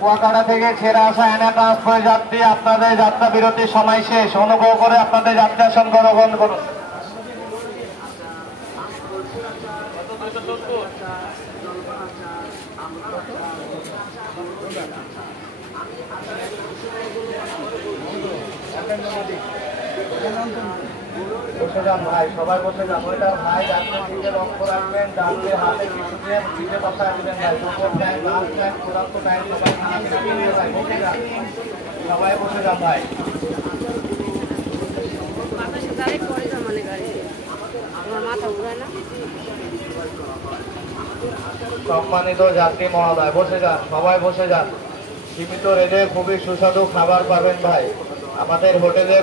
কুয়াকাটা থেকে ছেড়ে আসা এনা ট্রান্সপোর্ট যাত্রী, আপনাদের যাত্রা বিরতির সময় শেষ। অনুগ্রহ করে আপনাদের যাত্রা আসন গ্রহণ করুন। বসে যান ভাই, সবাই বসে যান। ওইটার ভাই ডাক্তার দিকে লক্ষ্য রাখবেন, ডাক্তার হাতে কিছু দিয়ে দিতে কথা আসবেন ভাই। দুপুর টাইম, লাস্ট টাইম, চূড়ান্ত টাইম, সবাই খানা পিনা কিনতে ভাই। বসে যান, সবাই বসে যান ভাই। সম্মানিত যাত্রী মহোদয়, বসে যান, সবাই বসে যান। সীমিত রেটে খুবই সুস্বাদু খাবার পাবেন ভাই। আমাদের হোটেলে